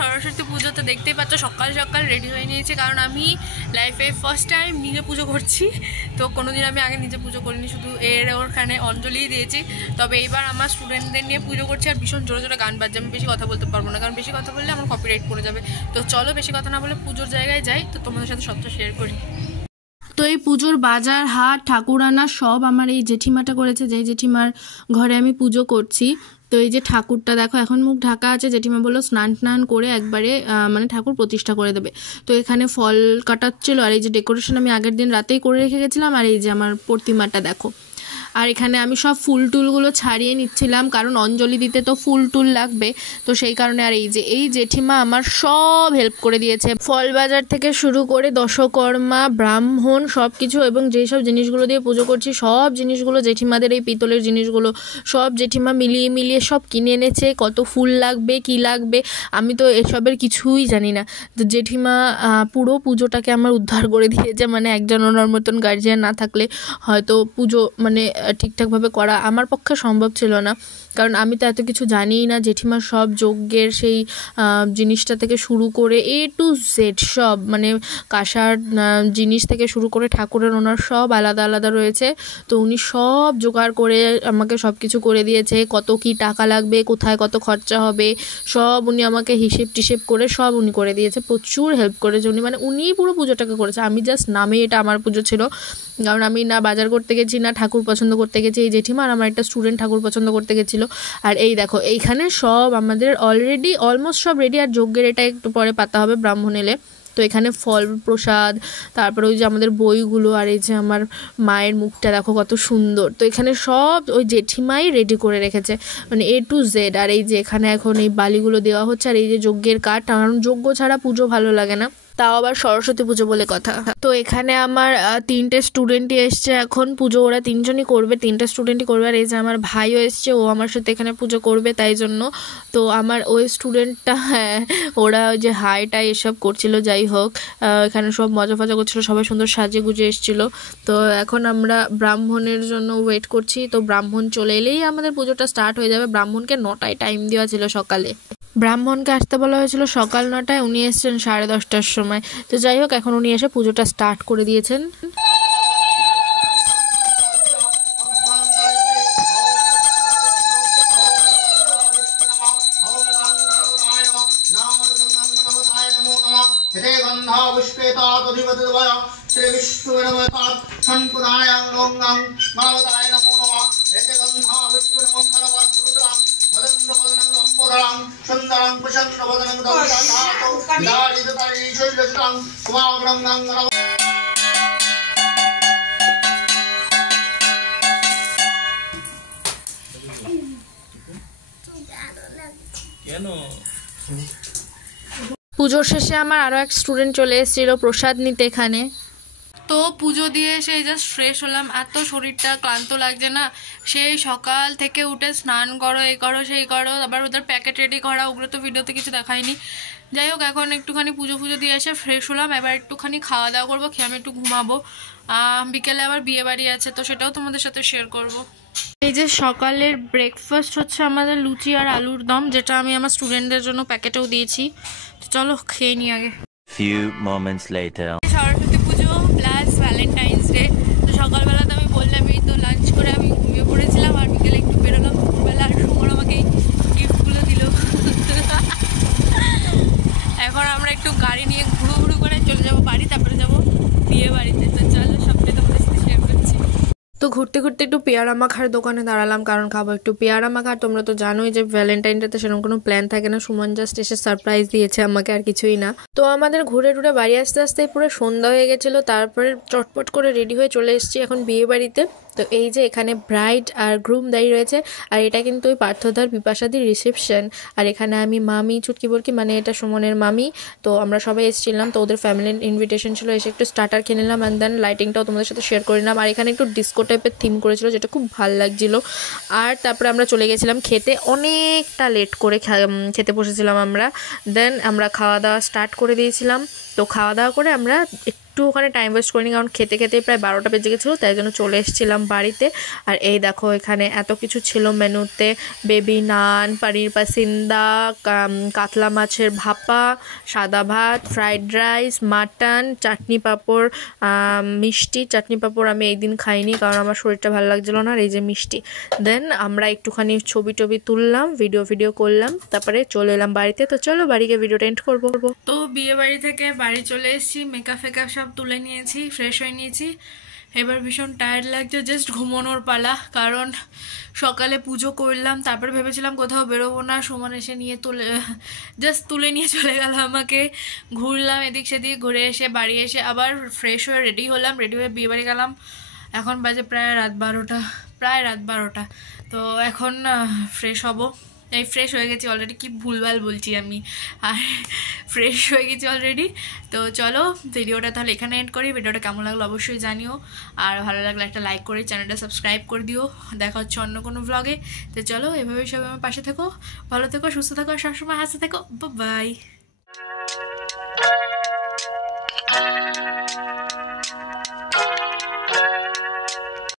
সরস্বতী পুজো তো দেখতেই পাচ্ছ, সকাল সকাল রেডি হয়ে নিয়েছি, কারণ আমি লাইফে ফার্স্ট টাইম নিজে পুজো করছি। তো কোনোদিন আমি আগে নিজে পুজো করিনি, শুধু ওখানে অঞ্জলিই দিয়েছি। তবে এইবার আমার স্টুডেন্টদের নিয়ে পুজো করছি, আর ভীষণ জোরে জোরে গান বাজছে। আমি বেশি কথা বলতে পারবো না, কারণ বেশি কথা বললে আমার কপিরাইট পড়ে যাবে। তো চলো বেশি কথা না বলে পুজোর জায়গায় যাই, তো তোমাদের সাথে সবটা শেয়ার করি। তো এই পুজোর বাজার হাট ঠাকুর আনা সব আমার এই জেঠিমাটা করেছে, যে জেঠিমার ঘরে আমি পুজো করছি। তো এই যে ঠাকুরটা দেখো, এখন মুখ ঢাকা আছে, জেঠিমা বললো স্নান টান করে একবারে মানে ঠাকুর প্রতিষ্ঠা করে দেবে। তো এখানে ফল কাটাচ্ছিল, আর এই যে ডেকোরেশন আমি আগের দিন রাতেই করে রেখে গেছিলাম। আর এই যে আমার প্রতিমাটা দেখো, আর এখানে আমি সব ফুল টুলগুলো ছাড়িয়ে নিচ্ছিলাম, কারণ অঞ্জলি দিতে তো ফুল টুল লাগবে। তো সেই কারণে আর এই জেঠিমা আমার সব হেল্প করে দিয়েছে, ফল বাজার থেকে শুরু করে দশকর্মা, ব্রাহ্মণ সব কিছু, এবং যেই সব জিনিসগুলো দিয়ে পুজো করছি সব জিনিসগুলো জেঠিমাদের, এই পিতলের জিনিসগুলো সব জেঠিমা মিলিয়ে সব কিনে এনেছে। কত ফুল লাগবে কি লাগবে আমি তো এসবের কিছুই জানি না। তো জেঠিমা পুরো পুজোটাকে আমার উদ্ধার করে দিয়েছে, মানে একজন ওনার মতন গার্জিয়ান না থাকলে হয়তো পুজো মানে ঠিকঠাকভাবে করা আমার পক্ষে সম্ভব ছিল না, কারণ আমি তো এত কিছু জানিই না। জেঠিমা সব যজ্ঞের সেই জিনিসটা থেকে শুরু করে A to Z সব, মানে কাঁসার জিনিস থেকে শুরু করে ঠাকুরের ওনার সব আলাদা আলাদা রয়েছে। তো উনি সব জোগাড় করে আমাকে সব কিছু করে দিয়েছে, কত কি টাকা লাগবে, কোথায় কত খরচা হবে সব উনি আমাকে হিসেব টিসেব করে সব উনি করে দিয়েছে। প্রচুর হেল্প করেছে উনি, মানে উনিই পুরো পুজোটাকে করেছে। আমি জাস্ট নামে এটা আমার পুজো ছিল, কারণ আমি না বাজার করতে গেছি না ঠাকুর পছন্দ করতে গেছি। এই জেঠিমা আর আমার একটা স্টুডেন্ট ঠাকুর পছন্দ করতে গেছিলো। আর এই দেখো এইখানে সব আমাদের অলরেডি অলমোস্ট সব রেডি, আর যজ্ঞের এটা একটু পরে পাতা হবে ব্রাহ্মণ এলে। তো এখানে ফল প্রসাদ, তারপরে ওই যে আমাদের বইগুলো, আর এই যে আমার মায়ের মুখটা দেখো কত সুন্দর। তো এখানে সব ওই জেঠিমাই রেডি করে রেখেছে, মানে A to Z। আর এই যে এখানে এখন এই বালিগুলো দেওয়া হচ্ছে, আর এই যে যজ্ঞের কাঠ, কারণ যজ্ঞ ছাড়া পুজো ভালো লাগে না, তাও আবার সরস্বতী পুজো বলে কথা। তো এখানে আমার 3টে স্টুডেন্টই এসছে এখন পুজো, ওরা 3জনই করবে, 3টে স্টুডেন্টই করবে। আর এই যে আমার ভাইও এসছে, ও আমার সাথে এখানে পুজো করবে, তাই জন্য। তো আমার ওই স্টুডেন্টটা, হ্যাঁ ওরা ওই যে হাইটাই এসব করছিল, যাই হোক এখানে সব মজা ফজা করছিলো, সবাই সুন্দর সাজে গুজে এসেছিলো। তো এখন আমরা ব্রাহ্মণের জন্য ওয়েট করছি। তো ব্রাহ্মণ চলে এলেই আমাদের পুজোটা স্টার্ট হয়ে যাবে। ব্রাহ্মণকে 9টায় টাইম দেওয়া ছিল সকালে, ব্রাহ্মণকে আসতে বলা হয়েছিল সকাল 9টায়, উনি এসছেন 10:30টার সময়। তো যাই হোক এখন উনি এসে পুজোটা স্টার্ট করে দিয়েছেন। পুজোর শেষে আমার আরও এক স্টুডেন্ট চলে এসেছিল প্রসাদ নিতে এখানে। তো পুজো দিয়ে সেই জাস্ট ফ্রেশ হলাম, এত শরীরটা ক্লান্ত লাগছে না, সেই সকাল থেকে উঠে স্নান করো, এই করো সেই করো, আবার ওদের প্যাকেট রেডি করা, ওগুলো তো ভিডিওতে কিছু দেখায়নি। যাই হোক এখন একটুখানি পুজো দিয়ে এসে ফ্রেশ হলাম, এবার একটুখানি খাওয়া দাওয়া করবো, খেয়ে আমি একটু ঘুমাবো। বিকেলে আবার বিয়ে বাড়ি আছে, তো সেটাও তোমাদের সাথে শেয়ার করব। এই যে সকালের ব্রেকফাস্ট হচ্ছে আমাদের লুচি আর আলুর দম, যেটা আমি আমার স্টুডেন্টদের জন্য প্যাকেটেও দিয়েছি। তো চলো খেয়ে নিই আগে। Few moments later. সরস্বতী পুজো প্লাস ভ্যালেন্টাইন্স ডে। তো সকালবেলা তো আমি বললাম এই তো লাঞ্চ করে আমি ঘুমিয়ে পড়েছিলাম, আর বিকেলে একটু বেরোলাম দুপুরবেলা, আর সুমন আমাকে এই গিফটগুলো দিল। এখন আমরা একটু গাড়ি নিয়ে ঘুরু করে চলে যাবো বাড়ি, তারপরে যাবো বিয়ে বাড়িতে। তো চলো সবটাই তোমাদের সাথে শেয়ার করছি। তো ঘুরতে ঘুরতে একটু পেয়ারা মাখার দোকানে দাঁড়ালাম, কারণ খাবো একটু পেয়ারা মাখা। তোমরা তো জানোই যে ভ্যালেন্টাইন ডেতে সেরকম কোনো প্ল্যান থাকে না, সুমন জাস্ট এসে সারপ্রাইজ দিয়েছে আমাকে, আর কিছুই না। তো আমাদের ঘুরে টুরে বাড়ি আসতে আসতে পুরো সন্ধ্যা হয়ে গেছিলো, তারপরে চটপট করে রেডি হয়ে চলে এসেছি এখন বিয়ে বাড়িতে। তো এই যে এখানে ব্রাইড আর গ্রুম দাঁড়িয়ে রয়েছে, আর এটা কিন্তু ওই পার্থধার বিপাশাদির রিসেপশন। আর এখানে আমি মামি চুটকি বরকি, মানে এটা সুমনের মামি। তো আমরা সবাই এসেছিলাম, তো ওদের ফ্যামিলির ইনভিটেশন ছিল, এসে একটু স্টার্টার কিনে নিলাম, অ্যান্ড দেন লাইটিংটাও তোমাদের সাথে শেয়ার করে নিলাম। আর এখানে একটু ডিস্কো টাইপের থিম করেছিল, যেটা খুব ভালো লাগছিলো। আর তারপরে আমরা চলে গেছিলাম খেতে, অনেকটা লেট করে খেতে বসেছিলাম আমরা। দেন আমরা খাওয়া দাওয়া স্টার্ট করে দিয়েছিলাম। তো খাওয়া দাওয়া করে আমরা একটু একটু ওখানে টাইম ওয়েস্ট করিনি, কারণ খেতে খেতে প্রায় 12টা বেজে গেছিলো, তাই জন্য চলে এসেছিলাম বাড়িতে। আর এই দেখো এখানে এত কিছু ছিল মেনুতে, বেবি নান, পনির পাসিন্দা, কাতলা মাছের ভাপা, সাদা ভাত, ফ্রাইড রাইস, মাটন, চাটনি পাঁপড়, মিষ্টি। চাটনি পাঁপড় আমি এই দিন খাইনি কারণ আমার শরীরটা ভালো লাগছিল না। আর এই যে মিষ্টি। দেন আমরা একটুখানি ছবি টবি তুললাম, ভিডিও করলাম, তারপরে চলে এলাম বাড়িতে। তো চলো বাড়িকে ভিডিওটা এন্ড করবো। তো বিয়ে বাড়ি থেকে বাড়ি চলে এসেছি, মেকআপ ফেকআপ সব তুলে নিয়েছি, ফ্রেশ হয়ে নিয়েছি। এবার ভীষণ টায়ার্ড লাগছে, জাস্ট ঘুমানোর পালা। কারণ সকালে পুজো করলাম, তারপরে ভেবেছিলাম কোথাও বেরোবো না, সুমন এসে নিয়ে তুলে নিয়ে চলে গেল আমাকে। ঘুরলাম এদিক সেদিক, ঘুরে এসে বাড়ি এসে আবার ফ্রেশ হয়ে রেডি হলাম, রেডি হয়ে বিয়ে বাড়ি গেলাম। এখন বাজে প্রায় রাত 12টা। তো এখন ফ্রেশ হব। এই ফ্রেশ হয়ে গেছি অলরেডি, কি ভুলভাল বলছি আমি, আর ফ্রেশ হয়ে গেছি অলরেডি। তো চলো ভিডিওটা তাহলে এখানে এন্ড করি। ভিডিওটা কেমন লাগলো অবশ্যই জানিও, আর ভালো লাগলে একটা লাইক করে চ্যানেলটা সাবস্ক্রাইব করে দিও। দেখা হচ্ছে অন্য কোনো ভ্লগে। তো চলো এভাবেই সবাই আমার পাশে থেকো, ভালো থেকো, সুস্থ থাকো, আর সবসময় হাসতে থেকো। বাই।